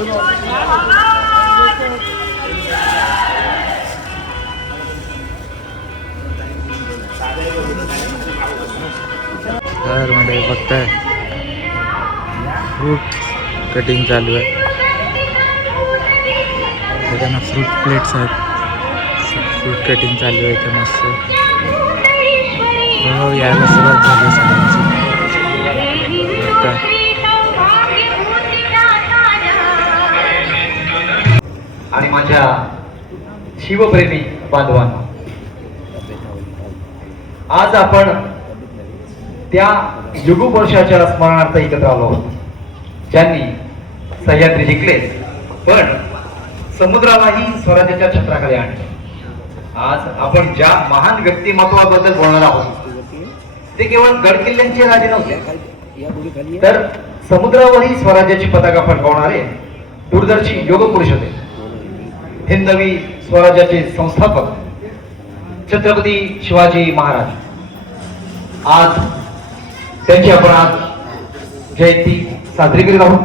तर मध्ये बघताय फ्रूट कटिंग चालू आहे. बघा फ्रूट प्लेट्स आहेत. फ्रूट कटिंग चालू आहे इथे मस्त. हो यायला सुरुवात झाली सगळ्यांची. आणि माझ्या शिवप्रेमी बांधवांना आज आपण त्या युगपुरुषाच्या स्मरणार्थ एकत्र आलो आहोत ज्यांनी सह्याद्री जिंकले पण समुद्रालाही स्वराज्याच्या छत्राखाली आणले. आज आपण ज्या महान व्यक्तिमत्वाबद्दल बोलणार आहोत ते केवळ गड किल्ल्यांचे राजे नव्हते तर समुद्रावरही स्वराज्याची पताका फडकवणारे दूरदर्शी योगपुरुष होते. हिंदवी स्वराज्याचे संस्थापक छत्रपती शिवाजी महाराज. आज त्यांची आपण आज जयंती साजरी करीत आहोत.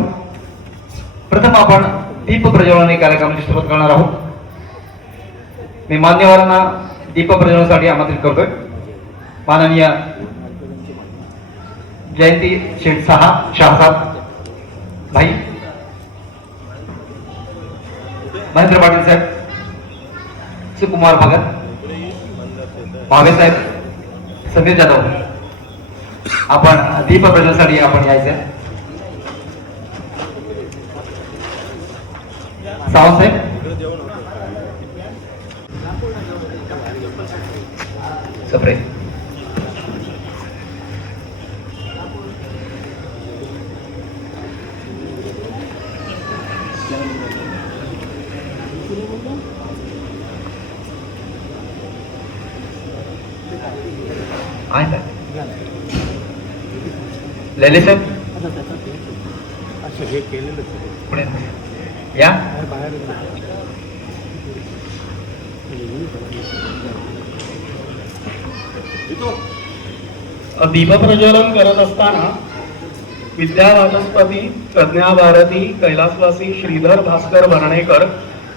प्रथम आपण दीप प्रज्वलन कार्यक्रमाची सुरुवात करणार आहोत. मी मान्यवरांना दीप प्रज्वलनासाठी आमंत्रित करतोय. माननीय जयंती शेठ शहासाहेब भाई, महेंद्र पाटील साहेब, सुकुमार भगत, भावे साहेब, समीर जाधव, आपण दीप प्रज्वलनासाठी आपण यायचं. सावंत साहेब, सप्रे, लेले साहेब पुढे या. दीप प्रज्वलन करत असताना विद्यावाचस्पती, प्रज्ञा भारती, कैलासवासी श्रीधर भास्कर वर्णेकर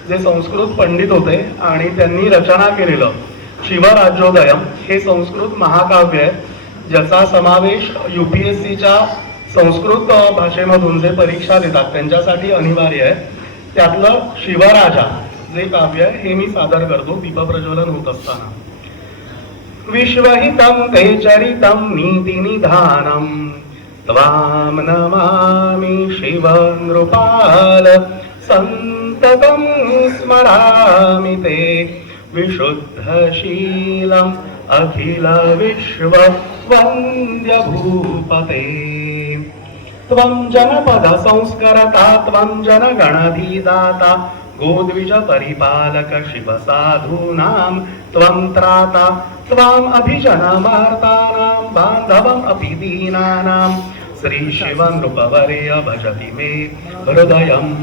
जे संस्कृत पंडित होते आणि त्यांनी रचना केलेलं शिवराज्योदयम हे संस्कृत महाकाव्य आहे ज्याचा समावेश UPSCच्या संस्कृत भाषेमधून जे परीक्षा देतात त्यांच्यासाठी अनिवार्य आहे. त्यातलं शिवराजा जे काव्य आहे हे मी सादर करतो दीपप्रज्वलन होत असताना. विश्वहितं ते चरितं नीतिनिधानं त्वां नमामि शिव नृपाल संततं स्मरामि ते विशुद्धशीलम् अखिल विश्व वन्द्य भूपते. त्वं जनपद संस्करता त्वं जनगणधिदाता गोद्विज परिपालक शिव साधूनां त्वं त्राता त्वाम् अभिजनमार्तानां बान्धवम् अपि दीनानां श्री शिव नृपवर्य भजति मे हृदयम्.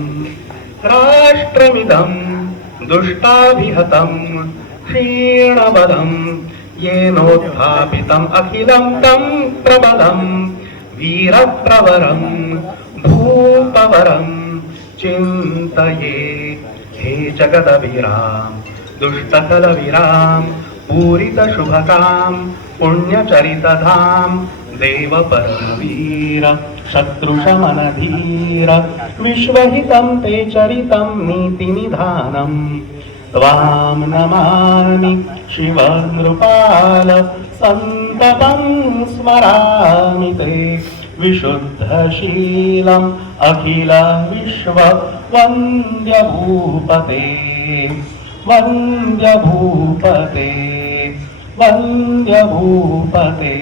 राष्ट्रमिदं दुष्टाभिहतं क्षीणबलं येनोत्थापितम् अखिलं तं प्रबलं वीरप्रवरं भूपवरं चिन्तये हे जगदभिराम दुष्टकलविराम पूरितशुभकां पुण्यचरितधाम देव परमवीर शत्रुशमनधीर विश्वहितं ते चरितं नीतिनिधानम् त्वां नमामि शिव नृपाल संततं स्मरामि ते विशुद्धशीलम् अखिल विश्व वन्द्य भूपते वन्द्य भूपते वन्द्य भूपते.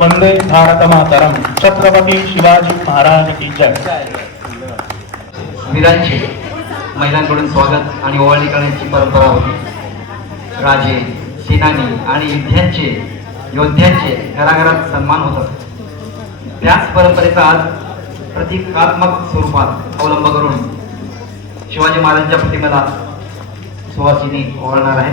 वंदे भारत मातरम. छत्रपती शिवाजी महाराज की जय. वीरांचे महिलांकडून स्वागत आणि ओवाळणी करण्याची परंपरा होती. राजे, सेनानी आणि योद्ध्यांचे घराघरात सन्मान होत असतो. त्याच परंपरेचा आज प्रतीकात्मक स्वरूपात अवलंब करून शिवाजी महाराजांच्या प्रतिमेला सुवासिनी ओवाळणार आहे.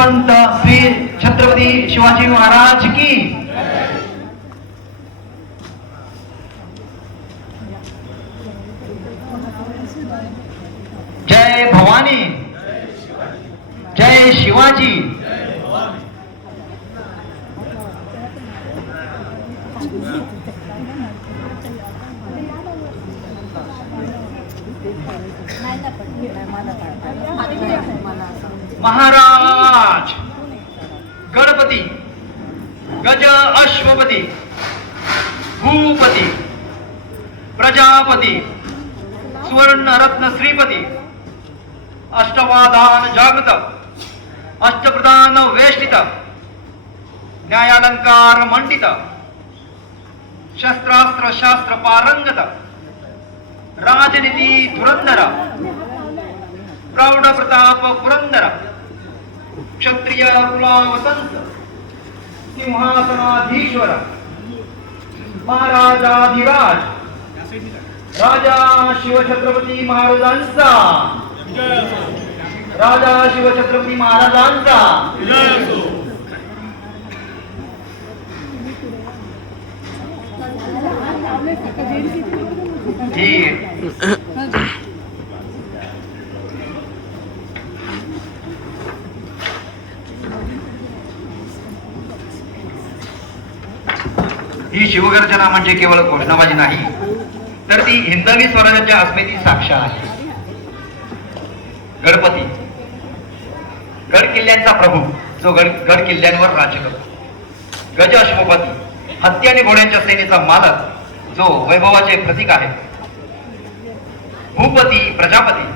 श्रीमंत श्री छत्रपती शिवाजी महाराज की जय भवानी, जय शिवाजी. महाराज गणपती गज अश्वपती भूपती प्रजापती सुवर्ण रत्न श्रीपती अष्टवादान जागृत अष्टप्रधान वेष्टित न्यायालंकार मंडित शस्त्रास्त्र शास्त्र पारंगत राजनीती धुरंधर प्रौढ प्रताप पुरंदर क्षत्रिय कुलावतंस सिंहासनाधीश्वर महाराजाधिराज राजा शिवछत्रपती महाराजांचा राजा शिवछत्रपती महाराजांचा ही शिवगर्जना म्हणजे केवळ घोषणाबाजी नाही, तर ती हिंदवी स्वराज्याच्या अस्मितेची साक्ष आहे. गणपती गड किल्ल्यांचा प्रभू, जो गड किल्ल्यांवर राज्य करतो. गज अश्वपती हत्ती आणि घोड्यांच्या सेनेचा मालक, जो वैभवाचे प्रतीक आहे. भूपती प्रजापती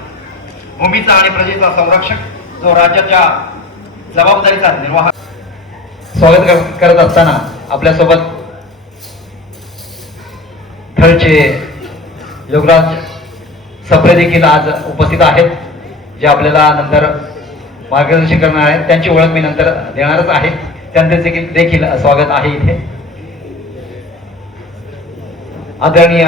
भूमीचा आणि प्रजेचा संरक्षक, जो राज्याच्या जबाबदारीचा निर्वाह. स्वागत करत असताना आपल्यासोबत थळचे योगराज सप्रे देखील आज उपस्थित आहेत, जे आपल्याला नंतर मार्गदर्शन करणार आहेत. त्यांची ओळख मी नंतर देणारच आहे. त्यांचे देखील स्वागत आहे इथे. आदरणीय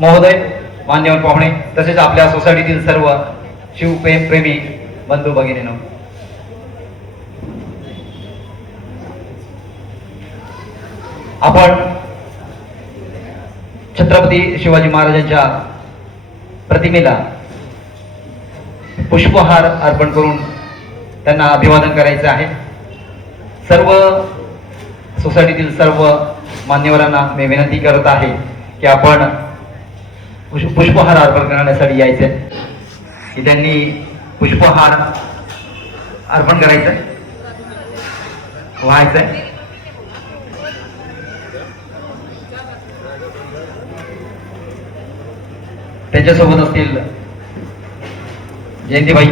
महोदय, मान्यवर पाहुणे, तसेच आपल्या सोसायटीतील सर्व शिवप्रेमी बंधू भगिनींनो, आपण छत्रपती शिवाजी महाराजांच्या प्रतिमेला पुष्पहार अर्पण करून त्यांना अभिवादन करायचे आहे. सर्व सोसायटीतील सर्व मान्यवरांना मी विनंती करत आहे की आपण पुष्पहार अर्पण करण्यासाठी यायचे, की त्यांनी पुष्पहार अर्पण करायचं, व्हायचंय. त्यांच्यासोबत असतील जयंतीबाई,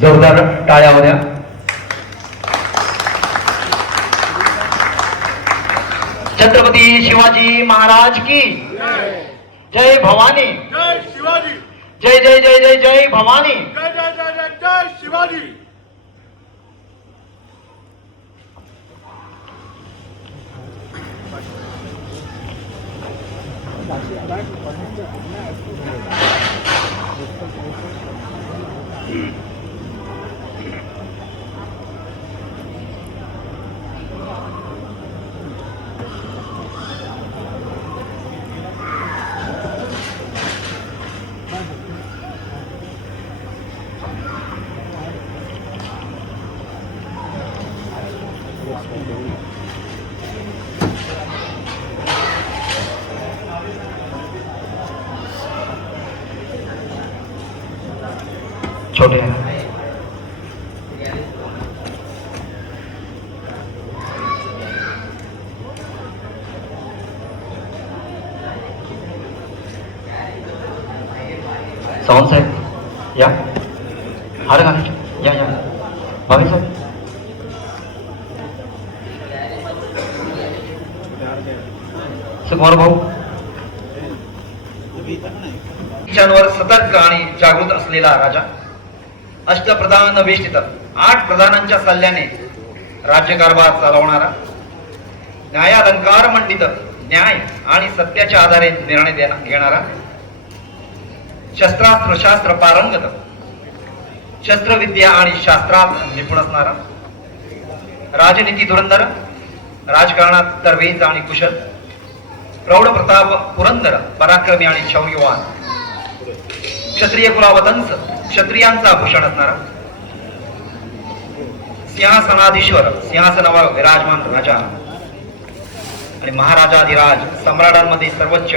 जोरदार टाळ्या होत्या. छत्रपती शिवाजी महाराज की जय भवानी, जय शिवाजी, जय जय जय जय जय भवानी. जय जय जय जय जय शिवाजी. छोटे सावंत साहेब या, हार घाल या या. भावी साहेब, सुकुमार भाऊ, वर सतर्क आणि जागृत असलेला राजा, अष्टप्रधान वेष्टित 8 प्रधानांच्या सल्ल्याने राज्यकारभार चालवणारा, न्यायालंकार मंडित न्याय आणि सत्याच्या आधारे निर्णय घेणारा, शस्त्रास्त्र शास्त्र पारंगत, शस्त्रविद्या आणि शास्त्रात निपुण असणारा, राजनीती धुरंधर, राजकारणात तरवेज आणि कुशल, प्रौढ प्रताप पुरंदर, पराक्रमी आणि शौर्यवान, क्षत्रिय कुलावतंस, क्षत्रियांचा भूषण असणारा, सिंहासनाधीश्वर, सिंहासनावर विराजमान राजा आणि महाराजाधिराज, सम्राटांमध्ये सर्वोच्च,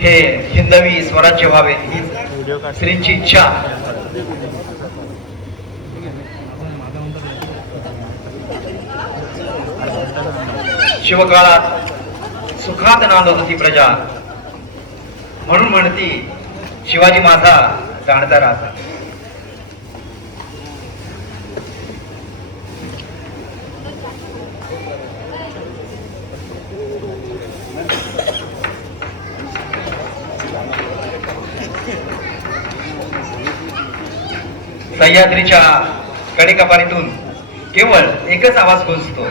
हे हिंदवी स्वराज्य व्हावे हीच श्रींची इच्छा. शिवकाळात सुखात नांदत होती प्रजा, म्हणून म्हणती शिवाजी माझा जाणता राजा. सह्याद्रीच्या कडेकपारीतून केवळ एकच आवाज गुंजतो,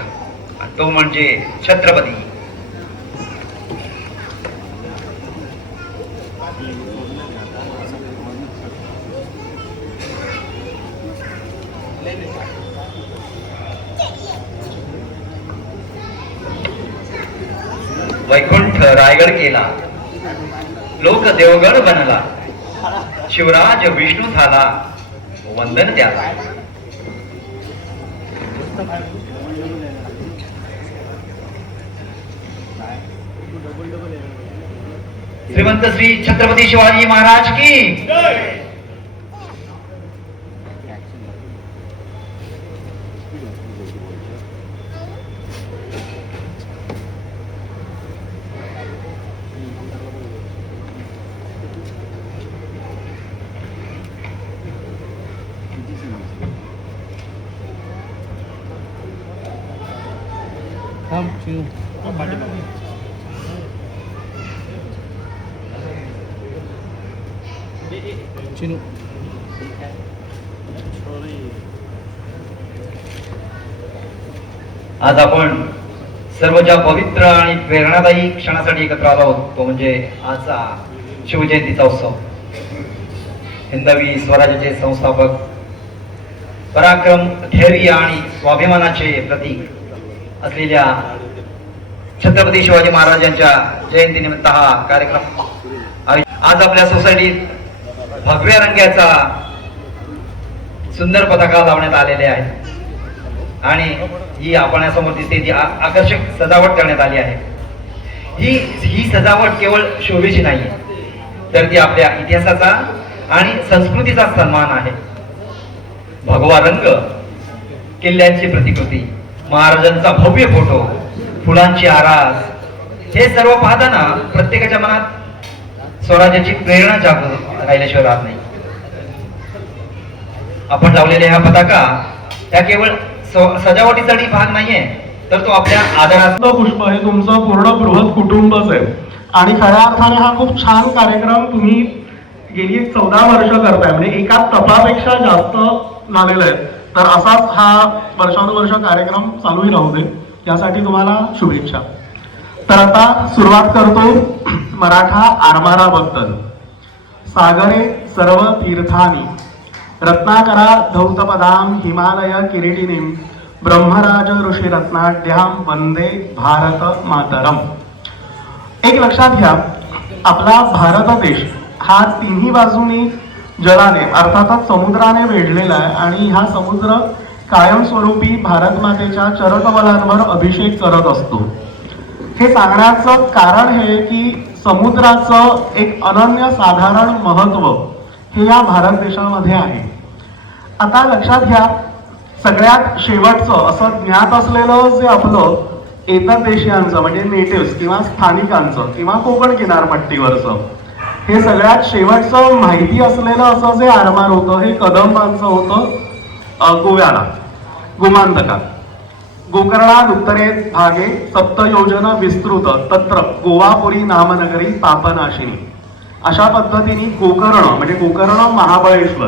तो म्हणजे छत्रपती. वैकुंठ रायगड केला, लोक देवगड बनला, शिवराज विष्णू झाला, वंदन त्याला. श्रीमंत श्री छत्रपती शिवाजी महाराज की. चिनू आज आपण सर्व ज्या पवित्र आणि प्रेरणादायी क्षणासाठी एकत्र आलो आहोत, तो म्हणजे आजचा शिवजयंतीचा उत्सव. हिंदवी स्वराज्याचे संस्थापक, पराक्रम, धैर्य आणि स्वाभिमानाचे प्रतीक असलेल्या छत्रपती शिवाजी महाराजांच्या जयंतीनिमित्त हा कार्यक्रम आज आपल्या सोसायटीत भगव्या रंगाचा सुंदर पताका लावण्यात आलेले आहे आणि ही आपणासमोर दिसते जी आकर्षक सजावट करण्यात आली आहे. ही सजावट केवळ शोभेची नाही, तर ती आपल्या इतिहासाचा आणि संस्कृतीचा सन्मान आहे. भगवा रंग, किल्ल्यांची प्रतिकृती, महाराजांचा भव्य फोटो, फुलांची आरास, हे सर्व पाहताना प्रत्येकाच्या मनात स्वराज्याची प्रेरणा जागृत राहिल्याशिवाय राहत नाही. आपण लावलेल्या हा पताका त्या केवळ सजावटीसाठी भाग नाहीये, तर तो आपल्या आदराचं पुष्प हे तुमचं पूर्ण बृहत कुटुंबच आहे. आणि खऱ्या अर्थाने हा खूप छान कार्यक्रम तुम्ही गेली 14 वर्ष करताय, म्हणजे एका तपापेक्षा जास्त झालेलं आहे. तर असाच हा वर्षानुवर्ष कार्यक्रम चालूही राहू दे, यासाठी तुम्हाला शुभेच्छा. तर आता सुरुवात करतो मराठा आरमाराबद्दल. सागरे सर्व तीर्थानी रत्नाकरा धौतपदाम हिमालय किरीटिनीम ब्रह्मराज ऋषी रत्नाढ्याम वंदे भारत मातरम. एक लक्षात घ्या, आपला भारत देश हा तिन्ही बाजूनी जलाने अर्थातच समुद्राने वेढलेला आहे आणि हा समुद्र कायमस्वरूपी भारत मातेच्या चरणकमलांवर अभिषेक करत असतो. हे सांगण्याचं कारण हे की समुद्राचं एक अनन्य साधारण महत्व हे या भारत देशामध्ये आहे. आता लक्षात घ्या, सगळ्यात शेवटचं असं ज्ञात असलेलं जे आपलं इतर देशीयांचं म्हणजे नेटिव्स किंवा स्थानिकांचं किंवा कोकण किनारपट्टीवरचं हे सगळ्यात शेवटचं माहिती असलेलं असं जे आरमार होतं हे कदंबांचं होतं गोव्याला, गोमांतकात. गोकर्णात उत्तरेत भागे सप्तयोजन विस्तृत तत्र गोवापुरी नामनगरी पापनाशिनी. अशा पद्धतीने गोकर्ण म्हणजे गोकर्ण महाबळेश्वर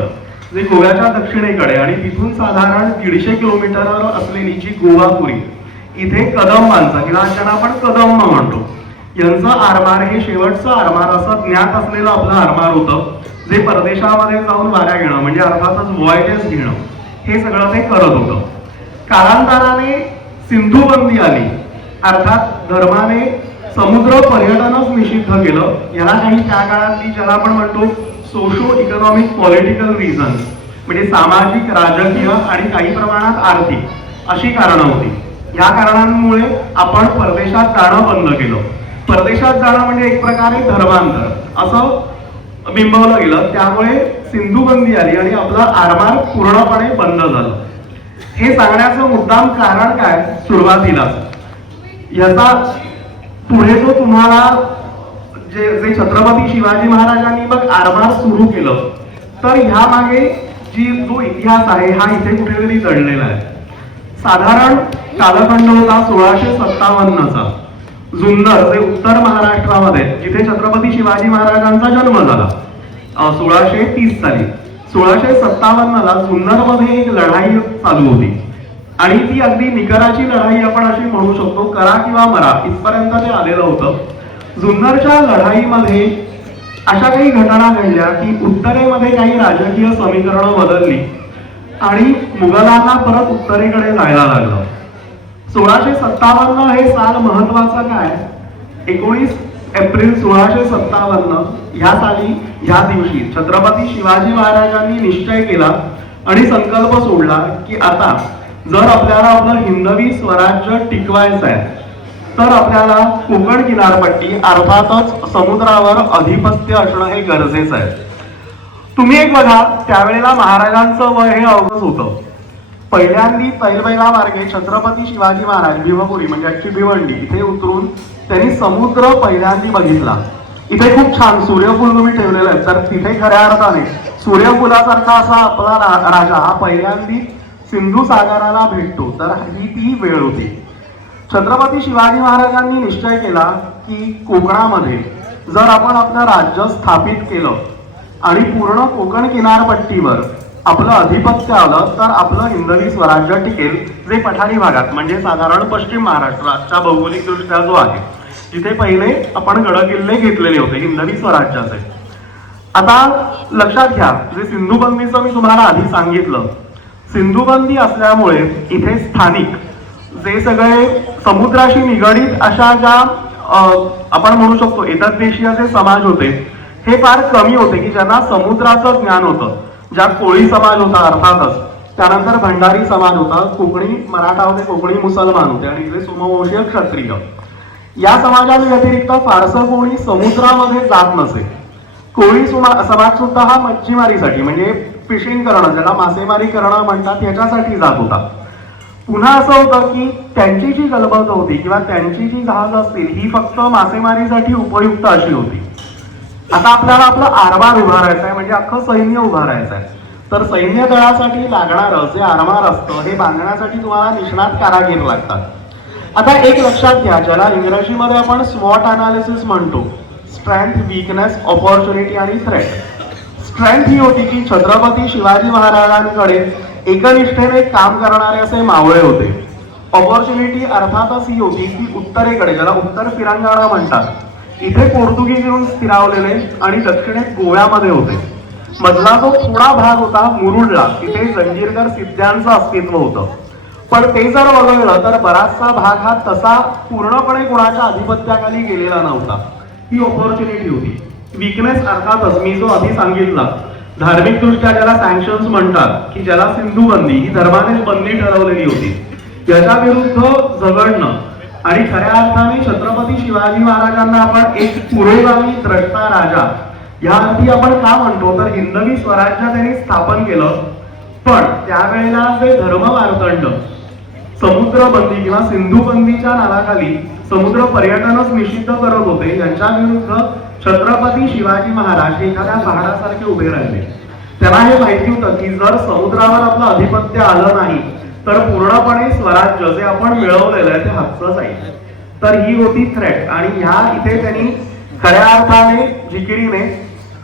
जे गोव्याच्या दक्षिणेकडे आणि तिथून साधारण 150 किलोमीटरवर असलेली जी गोवापुरी इथे कदंबांचा किंवा ज्याला आपण कदंब म्हणतो यांचं आरमार हे शेवटचं आरमार असं ज्ञात असलेलं आपलं आरमार होतं जे परदेशामध्ये जाऊन वाऱ्या घेणं म्हणजे अर्थातच व्हॉयजेस घेणं हे सगळं ते करत होतं. कालांतराने सिंधू बंदी आली, अर्थात धर्माने समुद्र पर्यटनच निषिद्ध केलं. याला काही त्या काळातली ज्याला आपण म्हणतो सोशो इकॉनॉमिक पॉलिटिकल रिझन म्हणजे सामाजिक राजकीय आणि काही प्रमाणात आर्थिक अशी कारणं होती. या कारणांमुळे आपण परदेशात जाणं बंद केलं. परदेशात जाणं म्हणजे एक प्रकारे धर्मांतर असं बिंबवलं गेलं. त्यामुळे सिंधू बंदी आली आणि आपलं आरमार पूर्णपणे बंद झालं. हे सांगण्याचं मुद्दाम कारण काय सुरुवातीला याचा पुढे जो तुम्हाला जे छत्रपती शिवाजी महाराजांनी मग आरमार सुरू केलं तर ह्या मागे जो इतिहास आहे हा इथे कुठेतरी दडलेला आहे. साधारण कालखंड होता 1657चा. जुन्नर जे उत्तर महाराष्ट्रामध्ये जिथे छत्रपती शिवाजी महाराजांचा जन्म झाला 1630 साली 1657ला जुन्नर मध्ये एक लढाई चालू होती आणि ती अगदी निकराची लढाई आपण अशी म्हणू शकतो. करा किंवा मरा इथपर्यंत ते आलेलं होतं. जुन्नरच्या लढाईमध्ये अशा काही घटना घडल्या की उत्तरेमध्ये काही राजकीय समीकरणं बदलली आणि मुघलांना परत उत्तरेकडे जायला लागलं. 1657 हे साल महत्वाचं काय, 19 एप्रिल 1657 ह्या साली ह्या दिवशी छत्रपती शिवाजी महाराजांनी निश्चय केला आणि संकल्प सोडला की आता जर आपल्याला आपलं हिंदवी स्वराज्य टिकवायचं आहे तर आपल्याला कोकण किनारपट्टी अर्थातच समुद्रावर अधिपत्य असणं हे गरजेचं आहे. तुम्ही एक बघा त्यावेळेला महाराजांचं वय हे अवघच होतं. पहिल्यांदी तैलबैला मार्गे छत्रपती शिवाजी महाराज भीमपुरी म्हणजे आजची भिवंडी इथे उतरून त्यांनी समुद्र पहिल्यांदी बघितला. इथे खूप छान सूर्यफूल तुम्ही ठेवलेलं आहे तर तिथे खऱ्या अर्थाने सूर्यफुलासारखा असा आपला राजा हा पहिल्यांदी सिंधू सागराला भेटतो. तर ही ती वेळ होती. छत्रपती शिवाजी महाराजांनी निश्चय केला की कोकणामध्ये जर आपण आपलं राज्य स्थापित केलं आणि पूर्ण कोकण किनारपट्टीवर आपलं अधिपत्य आलं तर आपलं हिंदवी स्वराज्य टिकेल. जे पठारी भागात म्हणजे साधारण पश्चिम महाराष्ट्राच्या भौगोलिक दृष्ट्या जो आहे जिथे पहिले आपण गडकिल्ले घेतलेले होते हिंदवी स्वराज्याचे. आता लक्षात घ्या जे सिंधू बंदीचं मी तुम्हाला आधी सांगितलं, सिंधू बंदी असल्यामुळे इथे स्थानिक जे सगळे समुद्राशी निगडीत अशा ज्या आपण म्हणू शकतो एतद्देशीय जे समाज होते हे फार कमी होते की ज्यांना समुद्राचं ज्ञान होतं. ज्या कोळी समाज होता अर्थातच, त्यानंतर भंडारी समाज होता, कोकणी मराठा होते, कोकणी मुसलमान होते आणि इथे सोमवंशीय क्षत्रिय. या समाजाव्यतिरिक्त फारसं कोणी समुद्रामध्ये जात नसे. कोळी समाज सुद्धा हा मच्छीमारीसाठी म्हणजे फिशिंग करणं ज्याला मासेमारी करणं म्हणतात याच्यासाठी जात होता. पुन्हा असं होतं की त्यांची जी गलबत होती किंवा त्यांची जी जहाज असतील ही फक्त मासेमारीसाठी उपयुक्त अशी होती. आता आपल्याला आपलं आरमार उभारायचं आहे म्हणजे अख्खं सैन्य उभारायचं आहे. तर सैन्य दलासाठी लागणारं जे आरमार असतं हे बांधण्यासाठी तुम्हाला निष्णात कारागीर लागतात. आता एक लक्षात घ्या ज्याला इंग्रजीमध्ये आपण स्वॉट अनालिसिस म्हणतो, स्ट्रेंथ, वीकनेस, ऑपॉर्च्युनिटी आणि थ्रेट. स्ट्रेंथ ही होती की छत्रपती शिवाजी महाराजांकडे एकनिष्ठेने काम करणारे असे मावळे होते. ऑपॉर्च्युनिटी अर्थातच ही होती की उत्तरेकडे ज्याला उत्तर फिरंगाणा म्हणतात इथे पोर्तुगीज येऊन स्थिरावलेले आणि दक्षिणेत गोव्यामध्ये होते. मधला जो थोडा भाग होता मुरुडला इथे जंजीरकर सिद्ध्यांचं अस्तित्व होतं. पण ते जर वगळलं तर बराचसा भाग हा तसा पूर्णपणे कोणाच्या अधिपत्याखाली गेलेला नव्हता. ही ऑपॉर्च्युनिटी होती. वीकनेस अर्थातच मी जो आधी सांगितला धार्मिक दृष्ट्या ज्याला सँक्शन्स म्हणतात की ज्याला सिंधू बंदी ही धर्मानेच बंदी ठरवलेली होती याच्या विरुद्ध झगडणं आणि खऱ्या अर्थाने छत्रपती शिवाजी महाराजांना आपण एक पुरोगामी द्रष्टा राजा या अर्थी आपण का म्हणतो तर हिंदवी स्वराज्य त्यांनी स्थापन केलं. पण त्यावेळेला जे धर्म मार्तंड समुद्र बंदी किंवा सिंधू बंदीच्या नावाखाली समुद्र पर्यटनच निषिद्ध करत होते यांच्या विरुद्ध छत्रपती शिवाजी महाराज हे एखाद्या पहाडासारखे उभे राहिले. त्यांना हे माहिती होतं की जर समुद्रावर आपलं अधिपत्य आलं नाही तर पूर्णपणे स्वराज्य जे आपण मिळवलेलं आहे ते हातचं जाईल. तर ही होती थ्रेट आणि ह्या इथे त्यांनी खऱ्या अर्थाने जिकिरीने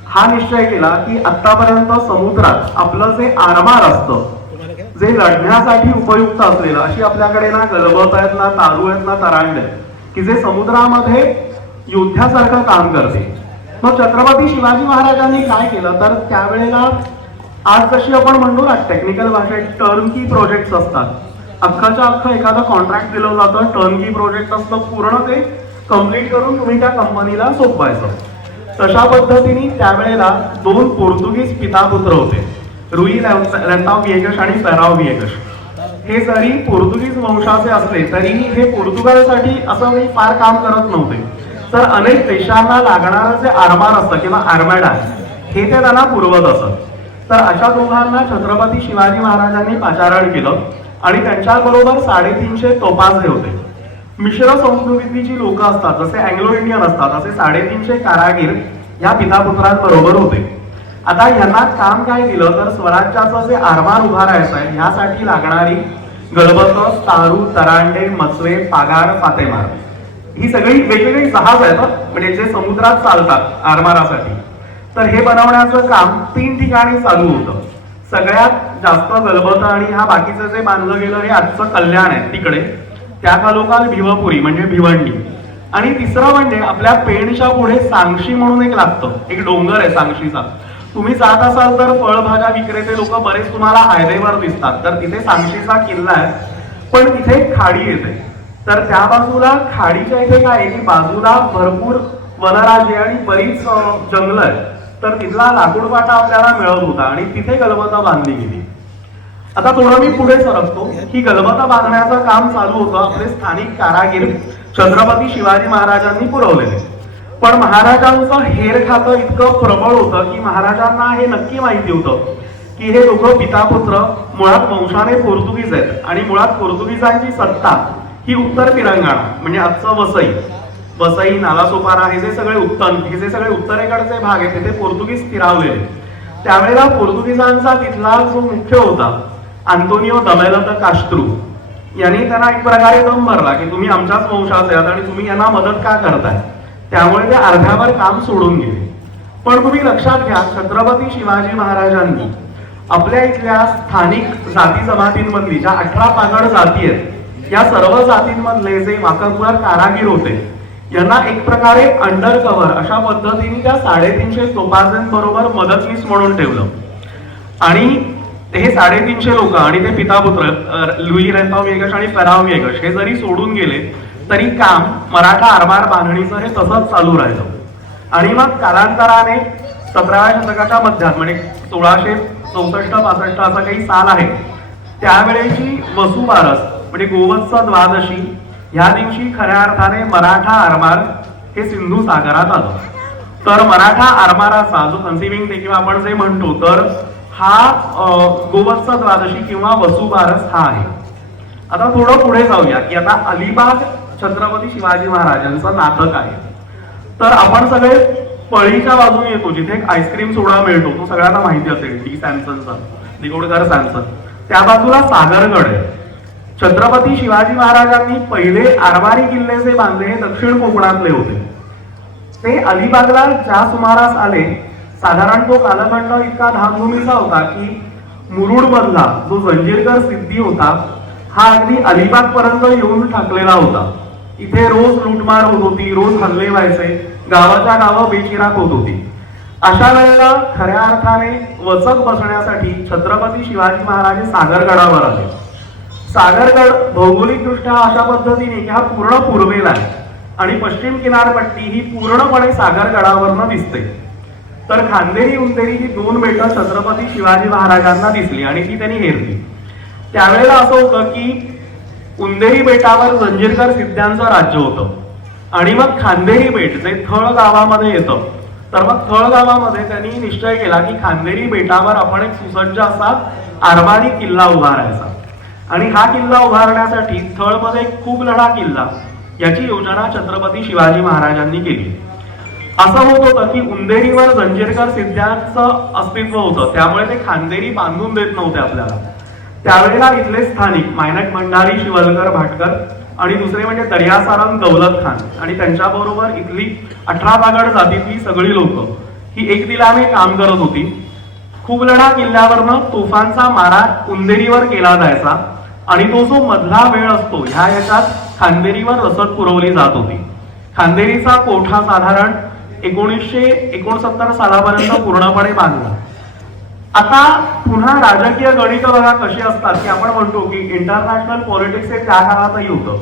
हा निश्चय केला की आतापर्यंत समुद्रात आपलं जे आरमार असतं, जे लढण्यासाठी उपयुक्त असलेलं, अशी आपल्याकडे ना गलबत आहेत, ना तारू आहेत, ना तरांड आहेत, की जे समुद्रामध्ये योद्ध्यासारखं काम करते. मग छत्रपती शिवाजी महाराजांनी काय केलं तर त्यावेळेला आज जशी आपण म्हणतो ना टेक्निकल भाषेत टर्नकी प्रोजेक्ट असतात, अख्खाच्या अख्खं एखादं कॉन्ट्रॅक्ट दिलं जातं, टर्नकी प्रोजेक्ट असतं, पूर्ण ते कम्प्लीट करून तुम्ही त्या कंपनीला सोपवायचं. तशा पद्धतीने त्यावेळेला 2 पोर्तुगीज पितापुत्र होते, रुई रेंताव विएगस आणि फेराव विएगस. हे जरी पोर्तुगीज वंशाचे असले तरीही हे पोर्तुगालसाठी असं काही फार काम करत नव्हते, तर अनेक देशांना लागणारं जे आरमार असतं किंवा आर्मॅडा हे ते त्यांना पुरवत असत. तर अशा दोघांना छत्रपती शिवाजी महाराजांनी पाचारण केलं आणि त्यांच्याबरोबर 350 तोफांचे होते. मिश्र संस्कृतीची जी लोक असतात, जसे अँग्लो इंडियन असतात, असे 350 कारागीर या पितापुत्रांबरोबर होते. आता यांना काम काय दिलं तर स्वराज्याचं जे आरमार उभारायचं आहे ह्यासाठी लागणारी गलबत, तारू, तरांडे, मचवे, पागार, फातेमार ही सगळी वेगवेगळी जहाज आहेत म्हणजे जे समुद्रात चालतात आरमारासाठी. तर हे बनवण्याचं काम 3 ठिकाणी चालू होतं. सगळ्यात जास्त गलबत आणि हा बाकीचं जे बांधलं गेलं हे आजचं कल्याण आहे तिकडे, त्या खालोखाल भिवपुरी म्हणजे भिवंडी, आणि तिसरं म्हणजे आपल्या पेणच्या पुढे सांगशी म्हणून एक लागतं, एक डोंगर आहे सांगशीचा. तुम्ही जात असाल तर फळभाज्या विक्रेते लोक बरेच तुम्हाला हायवेवर दिसतात, तर तिथे सांगशीचा किल्ला आहे, पण तिथे खाडी येते. तर त्या बाजूला खाडीच्या इथे काय आहे की बाजूला भरपूर वनराजी आणि बरीच जंगल आहे, तर तिथला लाकूडवाटा आपल्याला मिळत होता आणि तिथे गलबता बांधली गेली. आता थोडं मी पुढे सरकतो. ही गलबता बांधण्याचं काम चालू होतं आपले स्थानिक कारागीर छत्रपती शिवाजी महाराजांनी पुरवलेले. पण महाराजांचं हेर खातं इतकं प्रबळ होतं की महाराजांना हे नक्की माहिती होतं की हे दोघं पितापुत्र मुळात वंशाने पोर्तुगीज आहेत आणि मुळात पोर्तुगीजांची सत्ता ही उत्तर तेलंगणा म्हणजे आजचं वसई, नालासोपारा हे जे सगळे उत्तरेकडचे भाग आहेत तिथे पोर्तुगीज स्थिरावलेले. त्यावेळेला पोर्तुगीजांचा तिथला जो मुख्य होता आंतोनियो दमेलत कास्त्रू यांनी त्यांना एक प्रकारे दम भरला की तुम्ही आमच्याच वंशाचे आहात आणि तुम्ही यांना मदत का करताय. त्यामुळे ते अर्ध्यावर काम सोडून गेले. पण तुम्ही लक्षात घ्या, छत्रपती शिवाजी महाराजांनी आपल्या इथल्या स्थानिक जाती जमातींमधली ज्या 18 पागड जाती आहेत या सर्व जातींमधले जे वाकबगार कारागीर होते यांना एक प्रकारे अंडर कव्हर अशा पद्धतीने त्या 350 तोफांबरोबर मदतनीस म्हणून ठेवलं. आणि हे 350 लोक आणि ते पितापुत्र लुई रेंताव विएगस आणि फेराव विएगस हे जरी सोडून गेले तरी काम मराठा आरमार बांधणीचं हे तसंच चालू राहिलं. आणि मग कालांतराने 17व्या शतकाच्या मध्यात म्हणजे 1664-65 असं काही साल आहे, त्यावेळेची वसुबारस म्हणजे गोवत्स द्वादशी ह्या दिवशी खऱ्या अर्थाने मराठा आरमार हे सिंधू सागरात आलं. तर मराठा आरमाराचा जो कन्सिविंग डे किंवा आपण जे म्हणतो तर हा गोवत्स द्वादशी किंवा वसुबारस हा आहे. आता थोडं पुढे जाऊया की आता अलिबाग छत्रपती शिवाजी महाराजांचं नाटक आहे. तर आपण सगळे पळीच्या बाजूने येतो जिथे एक आईस्क्रीम सोडा मिळतो, तो सगळ्यांना माहिती असेल, डी सॅमसनचा, दिगोडकर सॅमसन. त्या बाजूला सागरगड आहे. छत्रपती शिवाजी महाराजांनी पहिले आरमारी किल्ले जे बांधले हे दक्षिण कोकणातले होते. ते अलिबागला ज्या सुमारास आले साधारण तो कालखंड इतका धामधुमीचा होता की मुरुड मधला जो जंजीरकर सिद्धी होता हा अगदी अलिबाग पर्यंत येऊन ठाकलेला होता. इथे रोज लूटमार होत होती, रोज हल्ले व्हायचे, गावाच्या गावं बेचिराख होत होती. अशा वेळेला खऱ्या अर्थाने वचक बसण्यासाठी छत्रपती शिवाजी महाराज सागरगडावर आले. सागरगड भौगोलिक दृष्ट्या अशा पद्धतीने की हा पूर्ण पूर्वेला आहे आणि पश्चिम किनारपट्टी ही पूर्णपणे सागरगडावरनं दिसते. तर खांदेरी उंदेरी ही 2 बेटं छत्रपती शिवाजी महाराजांना दिसली आणि ती त्यांनी हेरली. त्यावेळेला असं होतं की उंदेरी बेटावर जंजीरकर सिद्ध्यांचं राज्य होतं आणि मग खांदेरी बेट जे थळ गावामध्ये येतं, तर मग थळ गावामध्ये त्यांनी निश्चय केला की खांदेरी बेटावर आपण एक सुसज्ज असा आरमारी किल्ला उभारायचा. आणि हा किल्ला उभारण्यासाठी थळमध्ये खूप लढा किल्ला याची योजना छत्रपती शिवाजी महाराजांनी केली. असं होत होतं की उंदेरीवर जंजीरकर सिद्ध्यांचं अस्तित्व होतं, त्यामुळे ते खांदेरी बांधून देत नव्हते आपल्याला. त्यावेळेला इथले स्थानिक मायनक भंडारी, शिवलकर, भाटकर आणि दुसरे म्हणजे दर्यासारंग दौलत खान आणि त्यांच्याबरोबर इथली 18 बागड जातीतली सगळी लोक ही एक दिलाने काम करत होती. खुबलढा किल्ल्यावरनं तोफांचा मारा उंदेरीवर केला जायचा आणि तो जो मधला वेळ असतो ह्या याच्यात खांदेरीवर रसद पुरवली जात होती. खांदेरीचा कोठा साधारण 1969 सालापर्यंत पूर्णपणे बांधला. आता पुन्हा राजकीय गणित बघा कशी असतात की आपण म्हणतो की इंटरनॅशनल पॉलिटिक्स हे त्या काळातही होतं.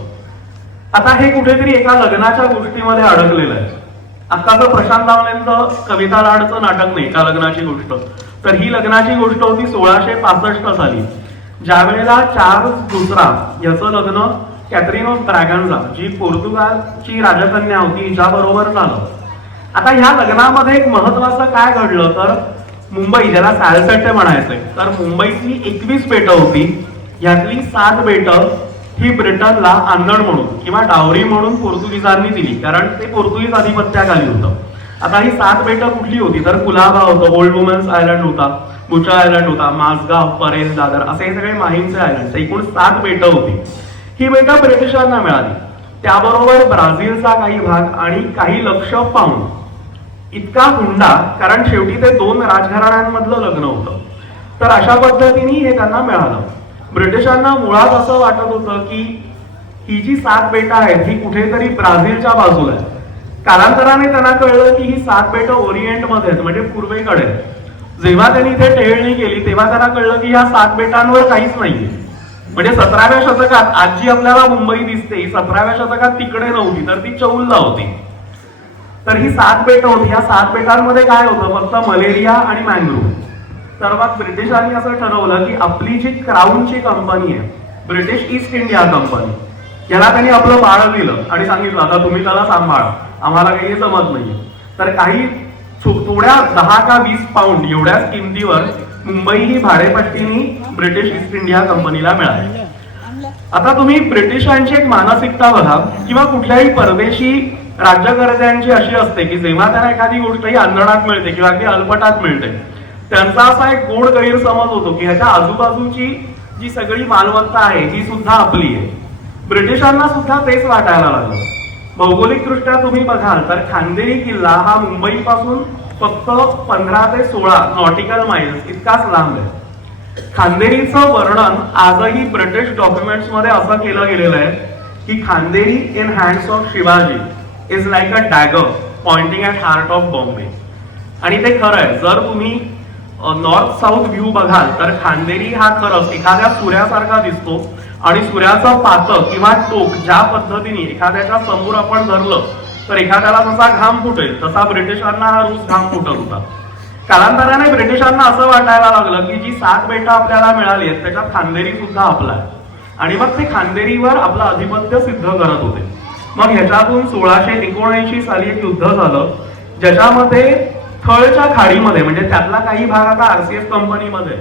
आता हे कुठेतरी एका लग्नाच्या गोष्टीमध्ये अडकलेलं आहे. आत्ताचं प्रशांत दामलेंचं कविता लाडचं नाटक नाही का लग्नाची गोष्ट, तर ही लग्नाची गोष्ट होती 1665 साली, ज्या वेळेला चार्ल्स दुसरा याचं लग्न कॅथरीन ऑफ ब्रॅगन्झा जी पोर्तुगालची राजकन्या होती हिच्या बरोबर झालं. आता ह्या लग्नामध्ये एक महत्वाचं काय घडलं तर मुंबई ज्याला सॅलसेटे म्हणायचंय तर मुंबईतली 21 बेटं होती, यातली 7 बेटं ही ब्रिटनला आंदण म्हणून किंवा डावरी म्हणून पोर्तुगीजांनी दिली, कारण ते पोर्तुगीज अधिपत्याखाली होतं. आता ही 7 बेटं कुठली होती तर कुलाबा होतं, ओल्ड वुमन्स आयलंड होता, बुचा आयलंड होता, माझगाव, परेल, दादर असे हे सगळे माहीमचे आयलंड, एकूण 7 बेटं होती. ही बेटं ब्रिटिशांना मिळाली. त्याबरोबर ब्राझीलचा काही भाग आणि काही लक्ष पाऊंड इतका हुंडा, कारण शेवटी ते 2 राजघराण्यांमधलं लग्न होतं. तर अशा पद्धतीने हे त्यांना मिळालं. ब्रिटिशांना मुळात असं वाटत होतं की ही जी 7 बेटं आहेत ही कुठेतरी ब्राझीलच्या बाजूला आहे. कालांतराने त्यांना कळलं की ही 7 बेटं ओरिएंटमध्ये आहेत, म्हणजे पूर्वेकडे आहेत. जेव्हा त्यांनी इथे टेळणी केली तेव्हा त्यांना कळलं की ह्या 7 बेटांवर काहीच नाहीये. म्हणजे 17व्या शतकात आज जी आपल्याला मुंबई दिसते ही 17व्या शतकात तिकडे नव्हती, तर ती चौलला होती. तर ही 7 बेटं होती. या 7 बेटांमध्ये काय होतं फक्त मलेरिया आणि मँग्रोव्ह. तर मग ब्रिटिशांनी असं ठरवलं की आपली जी क्राऊनची कंपनी आहे ब्रिटिश ईस्ट इंडिया कंपनी, याला त्यांनी आपलं बाळ दिलं आणि सांगितलं आता तुम्ही त्याला सांभाळा, आम्हाला काही जमत नाहीये. तर काही थोड्या 10 का 20 पाऊंड एवढ्याच किमतीवर मुंबई ही भाडेपट्टीने ब्रिटिश ईस्ट इंडिया कंपनीला मिळाली. आता तुम्ही ब्रिटिशांची एक मानसिकता बघा किंवा कुठल्याही परदेशी राज्यकर्त्यांची अशी असते की जेव्हा त्यांना एखादी गोष्ट ही आंधळात मिळते किंवा अगदी अल्पटात मिळते, त्यांचा असा एक गोड गैरसमज होतो की ह्याच्या आजूबाजूची जी सगळी मालमत्ता आहे ही सुद्धा आपली आहे. ब्रिटिशांना सुद्धा तेच वाटायला लागलं. भौगोलिक दृष्ट्या तुम्ही बघाल तर खांदेरी किल्ला हा मुंबईपासून फक्त 15 ते 16 नॉटिकल माइल्स इतकाच लांब आहे. खांदेरीचं वर्णन आजही ब्रिटिश डॉक्युमेंट्स मध्ये असं केलं गेलेलं आहे की Khanderi in hands of Shivaji is like a dagger pointing at heart of Bombay. आणि ते खरं आहे. जर तुम्ही नॉर्थ साऊथ व्ह्यू बघाल तर खांदेरी हा खरंच एखाद्या सूर्यासारखा दिसतो आणि सूर्याचं पातं किंवा टोक ज्या पद्धतीने एखाद्याच्या समोर आपण धरलं तर एखाद्याला जसा घाम फुटेल तसा ब्रिटिशांना हा रूस घाम फुटत होता. कालांतराने ब्रिटिशांना असं वाटायला लागलं की जी 7 बेटं आपल्याला मिळाली आहेत त्याच्यात खांदेरी सुद्धा आपला आहे आणि मग ते खांदेरीवर आपलं अधिपत्य सिद्ध करत होते. मग ह्याच्यातून 1679 साली एक युद्ध झालं ज्याच्यामध्ये थळच्या खाडीमध्ये, म्हणजे त्यातला काही भाग आता आरसीएफ कंपनीमध्ये,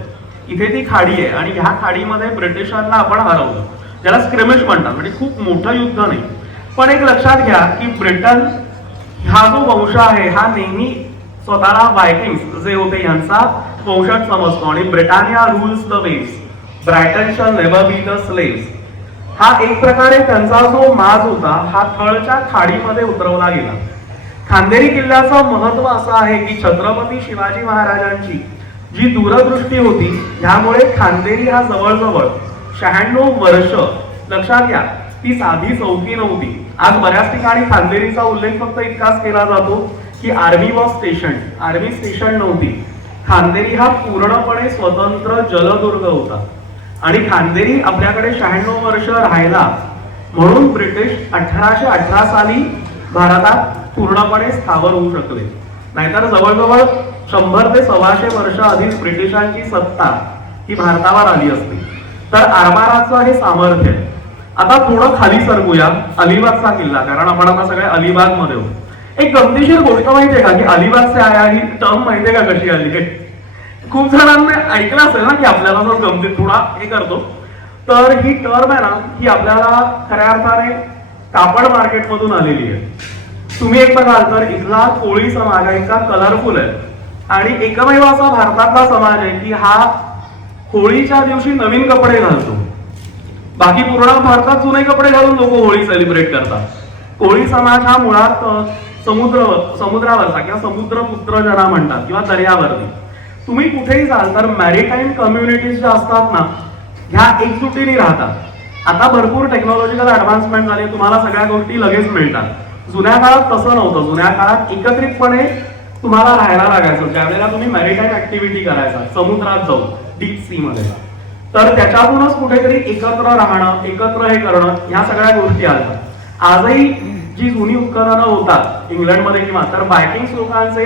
इथे ती खाडी आहे आणि ह्या खाडीमध्ये ब्रिटिशांना आपण हरवलं, ज्याला स्क्रिमिश म्हणतात. म्हणजे खूप मोठं युद्ध नाही, पण एक लक्षात घ्या की ब्रिटन हा जो वंश आहे हा नेहमी स्वतःला वायकिंग्स जे होते यांचा वंशज समजतो आणि Britannia rules the waves, brighten shall never be the slaves, हा एक प्रकारे त्यांचा जो माज होता हा थळच्या खाडीमध्ये उतरवला गेला. खांदेरी किल्ल्याचं महत्व असं आहे की छत्रपती शिवाजी महाराजांची जी दूरदृष्टी होती ह्यामुळे खांदेरी हा जवळजवळ 96 वर्ष, लक्षात घ्या ती साधी चौकी नव्हती. आज बऱ्याच ठिकाणी खांदेरीचा उल्लेख फक्त इतकाच केला जातो की army was station, army station नव्हती. खांदेरी हा पूर्णपणे स्वतंत्र जलदुर्ग होता आणि खांदेरी आपल्याकडे 96 वर्ष राहिला म्हणून ब्रिटिश 1818 साली भारतात पूर्णपणे स्थावर होऊ शकले. नाहीतर जवळजवळ 100 ते 125 वर्ष आधीच ब्रिटिशांची सत्ता ही भारतावर आली असती. तर आरमाराचं हे सामर्थ्य. आता थोडं खाली सरकूया, अलिबागचा किल्ला, कारण आपण आता सगळे अलिबाग मध्ये आहोत. एक गमतीशीर गोष्ट माहितीये का की अलिबागचे आया ही टर्म माहितीये का कशी आली? खूप जणांना ऐकलं असेल ना की आपल्याला जर गमतीत थोडा हे करतो, तर ही टर्म आहे ना ही आपल्याला खऱ्या अर्थाने कापड मार्केट मधून आलेली आहे. तुम्ही एक बघाल तर इथला कोळी समाज इतका कलरफुल आहे आणि एकमेव असा भारतातला समाज आहे की हा होळीच्या दिवशी नवीन कपडे घालतो. बाकी पूर्ण भारतात जुने कपडे घालून लोक होळी सेलिब्रेट करतात. कोळी समाज हा मुळात समुद्रावरचा किंवा समुद्रपुत्र ज्यांना म्हणतात किंवा दर्यावरती. तुम्ही कुठेही जाल तर मॅरीटाईम कम्युनिटीज ज्या असतात ना, ह्या एकजुटीने राहतात. आता भरपूर टेक्नॉलॉजिकल ऍडव्हान्समेंट झाले, तुम्हाला सगळ्या गोष्टी लगेच मिळतात. जुन्या काळात तसं नव्हतं. जुन्या काळात एकत्रितपणे तुम्हाला राहायला लागायचं. ज्यावेळेला तुम्ही मॅरीटाईम ऍक्टिव्हिटी करायचा समुद्रात जाऊन डीप सी मध्ये, तर त्याच्यातूनच कुठेतरी एकत्र राहणं, एकत्र हे करणं, ह्या सगळ्या गोष्टी आल्या. आजही जी जुनी उपकरणं होतात इंग्लंडमध्ये किंवा, तर बायकिंग लोकांचे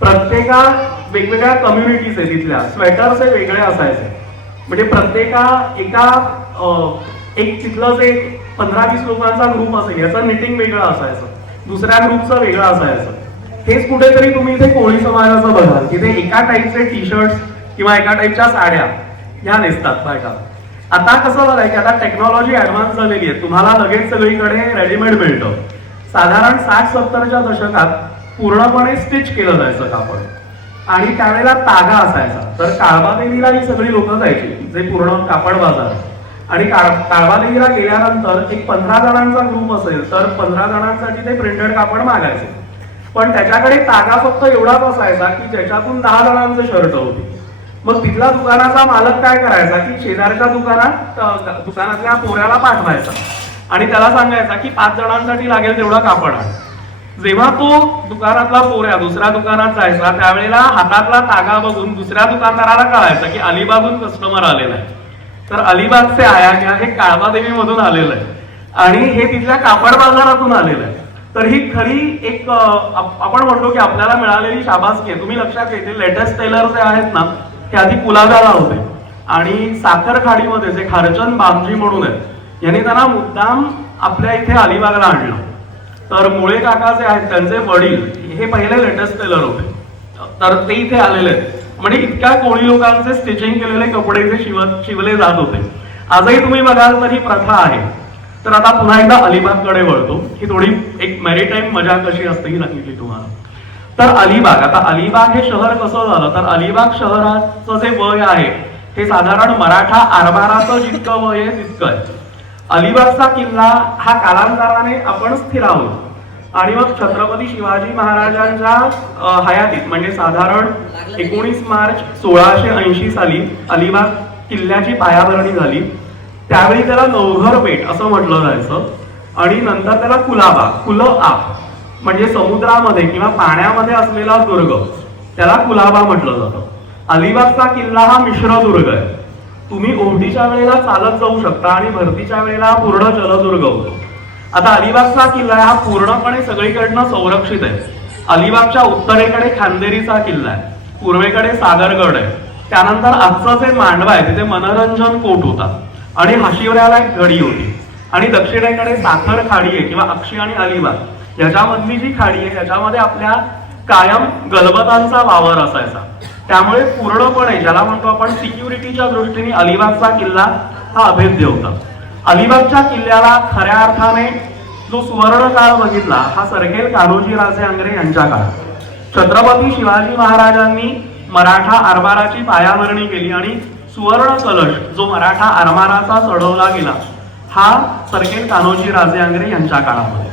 प्रत्येका वेगवेगळ्या कम्युनिटीज आहे तिथल्या. स्वेटर्स हे वेगळे असायचे, म्हणजे प्रत्येका एक तिथलं जे 15-20 लोकांचा ग्रुप असेल याचं निटिंग वेगळं असायचं, दुसऱ्या ग्रुपचं वेगळं असायचं. हेच कुठेतरी तुम्ही इथे कोळी समाजाचं बघाल की ते एका टाईपचे टी शर्ट्स किंवा एका टाईपच्या साड्या ह्या नेसतात बायका. आता कसं झालंय की आता टेक्नॉलॉजी ऍडव्हान्स झालेली आहे, तुम्हाला लगेच सगळीकडे रेडीमेड मिळतं. साधारण 60-70च्या दशकात पूर्णपणे स्टिच केलं जायचं कापड, आणि त्यावेळेला तागा असायचा. तर काळबादेवीला ही सगळी लोक जायची, जे पूर्ण कापड बाजार. आणि काळबादेवीला गेल्यानंतर एक 15 जणांचा ग्रुप असेल तर 15 जणांसाठी ते प्रिंटेड कापड मागायचे. पण त्याच्याकडे तागा फक्त एवढाच असायचा की ज्याच्यातून 10 जणांचे शर्ट होते. मग तिथला दुकानाचा मालक काय करायचा की शेजारच्या दुकानातल्या पोऱ्याला पाठवायचा आणि त्याला सांगायचा की 5 जणांसाठी लागेल तेवढा कापड आहे. जेव्हा तो दुकानातला पोऱ्या दुसऱ्या दुकानात जायचा त्यावेळेला हातातला तागा बघून दुसऱ्या दुकानदाराला कळायचं की अलिबागहून कस्टमर आलेला आहे. तर अलिबागचे आया हे काळबादेवी मधून आलेलं आहे आणि हे तिथल्या कापड बाजारातून आलेलं आहे. तर ही खरी एक आपण म्हणतो की आपल्याला मिळालेली शाबासकी आहे. तुम्ही लक्षात घेतले लेटेस्ट टेलर जे आहेत ना ते आधी कुलाब्याला होते आणि साखर खाडीमध्ये जे खारचंद बामजी म्हणून आहेत यांनी त्यांना मुद्दाम आपल्या इथे अलिबागला आणलं. तर मुळे काका जे आहेत त्यांचे वडील हे पहिले लेटेस्ट टेलर होते, तर ते इथे आलेले आहेत. म्हणजे इतक्या कोळी लोकांचे स्टिचिंग केलेले कपडे इथे शिवले जात होते. आजही तुम्ही बघाल तर ही प्रथा आहे. तर आता पुन्हा एकदा अलिबागकडे वळतो की थोडी एक मॅरीटाईम मजा कशी असते ही सांगितली तुम्हाला. तर अलिबाग, आता अलिबाग हे शहर कसं झालं तर अलिबाग शहराचं जे वय आहे हे साधारण मराठा आरमाराचं जितकं वय आहे तितकं आहे. अलिबागचा किल्ला हा कालांतराने आपण स्थिरावलो आणि मग छत्रपती शिवाजी महाराजांच्या हयातीत म्हणजे साधारण 19 मार्च 1680 साली अलिबाग किल्ल्याची पायाभरणी झाली. त्यावेळी त्याला नवघर पेठ असं म्हटलं जायचं आणि नंतर त्याला कुलाबा कुलआब म्हणजे समुद्रामध्ये किंवा पाण्यामध्ये असलेला दुर्ग त्याला कुलाबा म्हटलं जातं. अलिबागचा किल्ला हा मिश्र दुर्ग आहे. तुम्ही ओढीच्या वेळेला चालत जाऊ शकता आणि भरतीच्या वेळेला पूर्ण जलदुर्ग होतो. आता अलिबागचा किल्ला हा पूर्णपणे सगळीकडनं संरक्षित आहे. अलिबागच्या उत्तरेकडे खांदेरीचा किल्ला आहे, पूर्वेकडे सागरगड आहे, त्यानंतर आजचं जे मांडवा आहे तिथे मनोरंजन कोट होता आणि हाशिवऱ्याला एक गडी होती आणि दक्षिणेकडे साखर खाडी आहे किंवा अक्षी आणि अलिबाग याच्यामधली जी खाडी आहे याच्यामध्ये आपल्या कायम गलबतांचा वावर असायचा. त्यामुळे पूर्णपणे ज्याला म्हणतो आपण सिक्युरिटीच्या दृष्टीने अलिबागचा किल्ला हा अभेद्य होता. अलिबागच्या किल्ल्याला खऱ्या अर्थाने जो सुवर्ण काळ बघितला हा सरखेल कान्होजी राजे आंग्रे यांच्या काळात. छत्रपती शिवाजी महाराजांनी मराठा आरमाराची पायाभरणी केली आणि सुवर्ण कलश जो मराठा आरमाराचा चढवला गेला हा सरखेल कान्होजी राजे आंग्रे यांच्या काळामध्ये.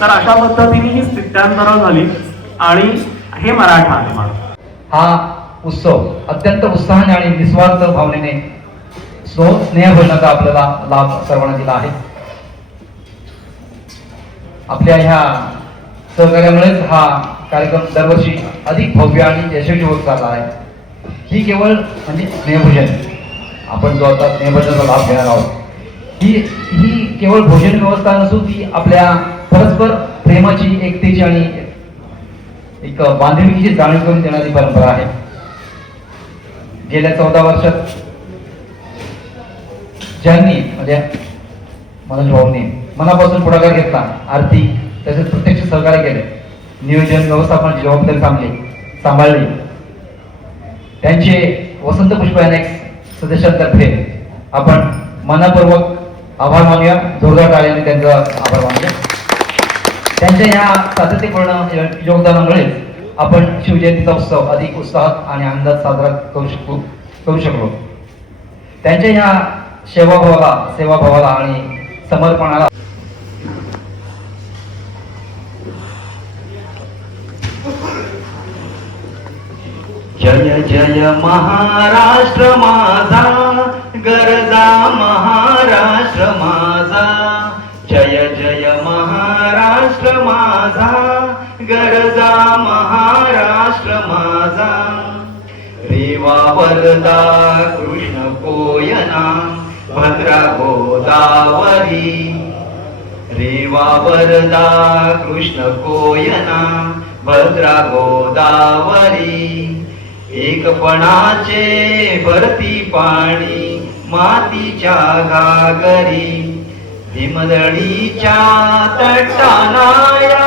तर अशा पद्धतीने ही स्थित्यांतरं झाली आणि हे मराठा आरमार. हा उत्सव अत्यंत उत्साहाने आणि निस्वार्थ भावनेने स्नेहभोजनाचा आपल्याला लाभ सर्वांना दिला आहे. आपल्या ह्या सहकार्यामुळेच हा कार्यक्रम दरवर्षी अधिक भव्य आणि यशस्वी होत चालला आहे. ही केवळ म्हणजे स्नेहभोजन, आपण जो आता स्नेहभोजनाचा लाभ घेणार आहोत ही केवळ भोजन व्यवस्था नसून ती आपल्या परस्पर प्रेमाची, एकतेची आणि एक बांधिलकीची जाणीव करून देणारी परंपरा आहे. गेल्या 14 वर्षात ज्यांनी म्हणजे मनोज भाऊंनी मनापासून पुढाकार घेतला, आर्थिक तसेच प्रत्यक्ष सहकार्य केले, नियोजन व्यवस्थापनाची जबाबदारी सांभाळली, त्यांचे वसंत पुष्प अनेक्स सदस्यांतर्फे आपण मनपूर्वक आभार मानूया. जोरदार टाळ्यांनी त्यांचा आभार मानूया. त्यांच्या या सातत्यपूर्ण योगदानामुळे आपण शिवजयंतीचा उत्सव अधिक उत्साहात आणि आनंदात साजरा करू शकलो. त्यांच्या या सेवाभावाला आणि समर्पणाला जय जय महाराष्ट्र माझा, गरजा महाराष्ट्र माझा, जय जय महाराष्ट्र माझा, गरजा महाराष्ट्र माझा, रेवा वरदा कृष्ण कोयना भद्रा गोदावरी, रेवा वरदा कृष्ण कोयना भद्रा गोदावरी, एकपणाचे भरती पाणी मातीच्या घागरी, भीमदळीच्या तटानाया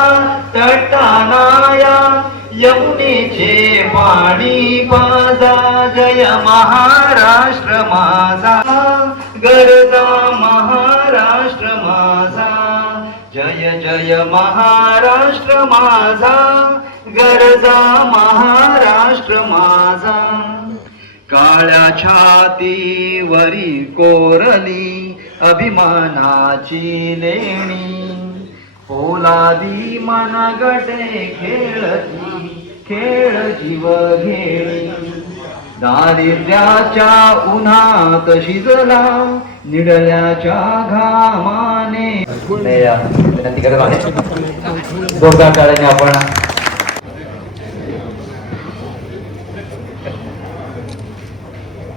यमुनेचे पाणी पाजा, जय महाराष्ट्र माझा, गरजा महाराष्ट्र माझा, जय जय महाराष्ट्र माझा, गरजा महाराष्ट्र माझा, काळ्या छातीवरी कोरली अभिमानाची लेणी, पोलादी मनगटे खेळ जीव घेणी, दारिद्र्याच्या उन्हात शिजला निडल्याच्या घामाने विनंती करत आहे जोरदार टाळ्याने आपण